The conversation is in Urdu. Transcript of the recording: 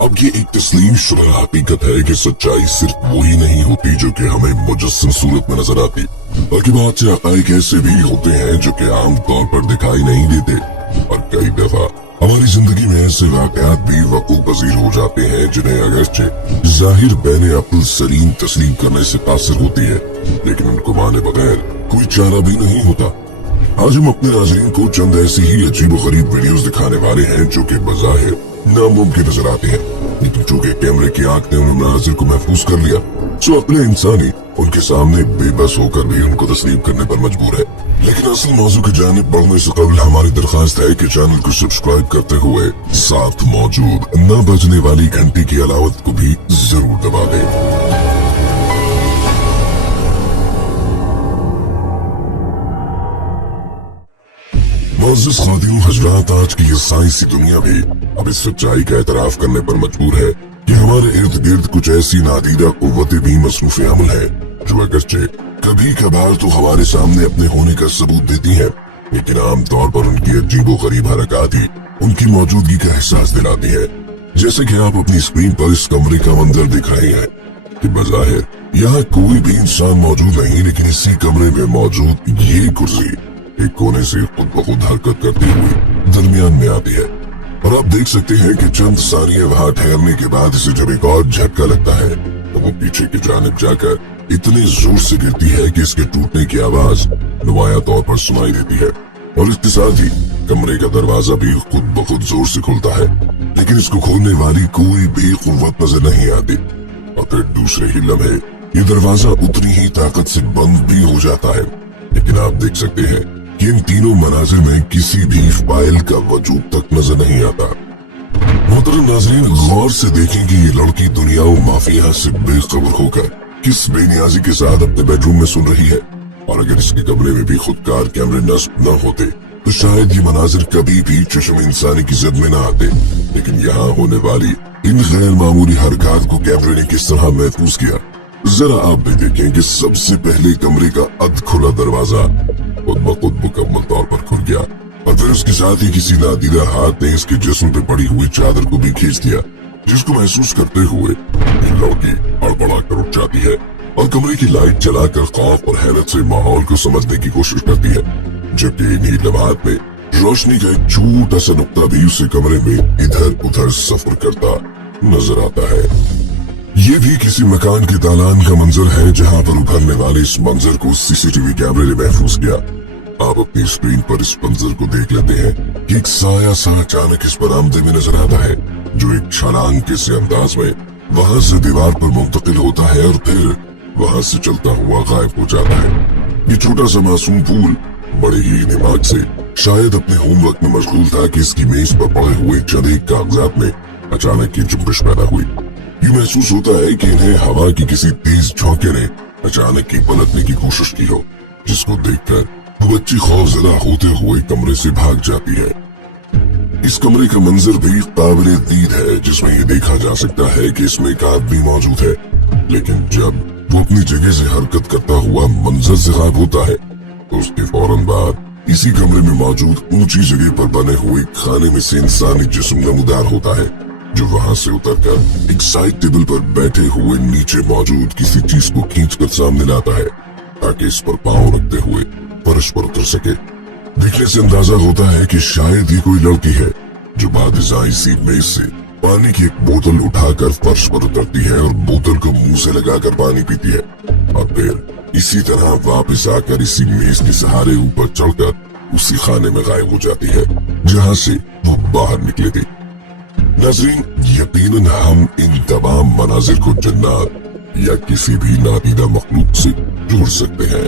اب یہ ایک تسلیم شدہ حقیقت ہے کہ سچائی صرف وہی نہیں ہوتی جو کہ ہمیں مجسم صورت میں نظر آتی، بلکہ بہت سے حقائق ایسے بھی ہوتے ہیں جو کہ عام طور پر دکھائی نہیں دیتے، اور کئی دفعہ ہماری زندگی میں ایسے واقعات بھی وقوع پذیر ہو جاتے ہیں جنہیں اگرچہ ظاہر بین عقل سلیم تسلیم کرنے سے قاصر ہوتی ہے، لیکن ان کو مانے بغیر کوئی چارہ بھی نہیں ہوتا۔ آج ہم اپنے ناظرین کو چند ایسی ہی عجیب و غریب ویڈیوز دکھانے والے ہیں جو کہ بظاہر ناممکن نظر آتے ہیں، لیکن چونکہ کیمرے کی آنکھ نے ان مناظر کو محفوظ کر لیا، سو عقل انسانی ان کے سامنے بے بس ہو کر بھی ان کو تسلیم کرنے پر مجبور ہے۔ لیکن اصل موضوع کی جانب بڑھنے سے قبل ہماری درخواست ہے کہ چینل کو سبسکرائب کرتے ہوئے ساتھ موجود نہ بجنے والی گھنٹی کی علامت کو بھی ضرور دبا دیں۔ معزز خواتین و حضرات، آج کی یہ سائنسی دنیا بھی اب اس سچائی کا اعتراف کرنے پر مجبور ہے کہ ہمارے ارد گرد کچھ ایسی نادیدہ قوتیں بھی مصروف عمل ہیں جو اگرچہ کبھی کبھار تو ہمارے سامنے اپنے ہونے کا ثبوت دیتی ہیں، لیکن عام طور پر ان کی عجیب و غریب حرکات ہی ان کی موجودگی کا احساس دلاتی ہے۔ جیسے کہ آپ اپنی اسکرین پر اس کمرے کا منظر دیکھ رہے ہیں کہ بظاہر یہاں کوئی بھی انسان موجود نہیں، لیکن اسی کمرے میں موجود یہ کرسی ایک کونے سے خود بخود حرکت کرتے ہوئے درمیان میں آتی ہے، اور آپ دیکھ سکتے ہیں کہ چند ثانیے وہاں ٹھہرنے کے بعد اسے جب ایک اور جھٹکا لگتا ہے تو وہ پیچھے کی جانب جا کر اتنی زور سے گرتی ہے کہ اس کے ٹوٹنے کی آواز نمایاں طور پر سنائی دیتی ہے، اور اس کے ساتھ ہی کمرے کا دروازہ بھی خود بخود زور سے کھلتا ہے، لیکن اس کو کھولنے والی کوئی بھی قوت نظر نہیں آتی، اور پھر دوسرے ہی لمحے یہ دروازہ اتنی ہی طاقت سے بند بھی ہو جاتا ہے۔ لیکن آپ دیکھ سکتے ہیں کہ ان تینوں مناظر میں کسی بھی فائل کا وجود تک نظر نہیں آتا۔ محترم ناظرین، غور سے دیکھیں کہ یہ لڑکی دنیا و مافیا سے بے خبر ہو کر کس بے نیازی کے ساتھ اپنے بیڈ روم میں سن رہی ہے، اور اگر اس کے کمرے میں بھی خودکار کیمرے نصب نہ ہوتے تو شاید یہ مناظر کبھی بھی چشم انسانی کی زد میں نہ آتے، لیکن یہاں ہونے والی ان غیر معمولی حرکات کو کیمرے نے کس طرح محفوظ کیا۔ ذرا آپ بھی دیکھیں کہ سب سے پہلے کمرے کا ادھ کھلا دروازہ خود بخود مکمل طور پر کھل گیا، اور پھر اس کے ساتھ ہی کسی نادیدہ ہاتھ نے اس کے جسم پہ پڑی ہوئی چادر کو بھی کھینچ دیا، جس کو محسوس کرتے ہوئے یہ لڑکی ہڑبڑا کر اٹھ جاتی ہے اور کمرے کی لائٹ جلا کر خوف اور حیرت سے ماحول کو سمجھنے کی کوشش کرتی ہے، جبکہ انہی لمحات میں روشنی کا ایک چھوٹا سا نقطہ بھی اسے کمرے میں ادھر ادھر سفر کرتا نظر آتا ہے۔ یہ بھی کسی مکان کے دالان کا منظر ہے جہاں پر ابھرنے والے اس منظر کو سی سی ٹی وی کیمرے نے محفوظ کیا۔ آپ اپنی اسکرین پر اس منظر کو دیکھ لیتے ہیں کہ ایک سایہ سا اچانک اس برآمدے میں نظر آتا ہے، جو ایک چھلانگ کے سے انداز میں وہاں سے دیوار پر منتقل ہوتا ہے اور پھر وہاں سے چلتا ہوا غائب ہو جاتا ہے۔ یہ چھوٹا سا معصوم پھول بڑے ہی دماغ سے شاید اپنے ہوم ورک میں مشغول تھا کہ اس کی میز پر پڑے ہوئے چند ایک کاغذات میں اچانک یہ جنبش پیدا ہوئی۔ یہ محسوس ہوتا ہے کہ انہیں ہوا کی کسی تیز جھونکے نے اچانک ہی پلٹنے کی کوشش کی ہو، جس کو دیکھ کر وہ بچی خوف زدہ ہوتے ہوئے کمرے سے بھاگ جاتی ہے۔ اس کمرے کا منظر بھی قابل دید ہے، جس میں یہ دیکھا جا سکتا ہے کہ اس میں ایک آدمی موجود ہے، لیکن جب وہ اپنی جگہ سے حرکت کرتا ہوا منظر سے غائب ہوتا ہے تو اس کے فوراً بعد اسی کمرے میں موجود اونچی جگہ پر بنے ہوئے کھانے میں سے انسانی جسم نمودار ہوتا ہے، جو وہاں سے اتر کر ایک سائڈ ٹیبل پر بیٹھے ہوئے نیچے موجود کسی چیز کو کھینچ کر سامنے لاتا ہے تاکہ اس پر پاؤں رکھتے ہوئے فرش پر اتر سکے۔ دیکھنے سے اندازہ ہوتا ہے کہ شاید یہ کوئی لڑکی ہے جو بادشاہی سی میز سے پانی کی ایک بوتل اٹھا کر فرش پر اترتی ہے اور بوتل کو منہ سے لگا کر پانی پیتی ہے، اور پھر اسی طرح واپس آ کر اسی میز کے سہارے اوپر چڑھ کر اسی خانے میں غائب ہو جاتی ہے جہاں سے وہ باہر نکلے تھے۔ ناظرین، یقیناً ہم ان تمام مناظر کو جنات یا کسی بھی نادیدہ مخلوق سے جوڑ سکتے ہیں۔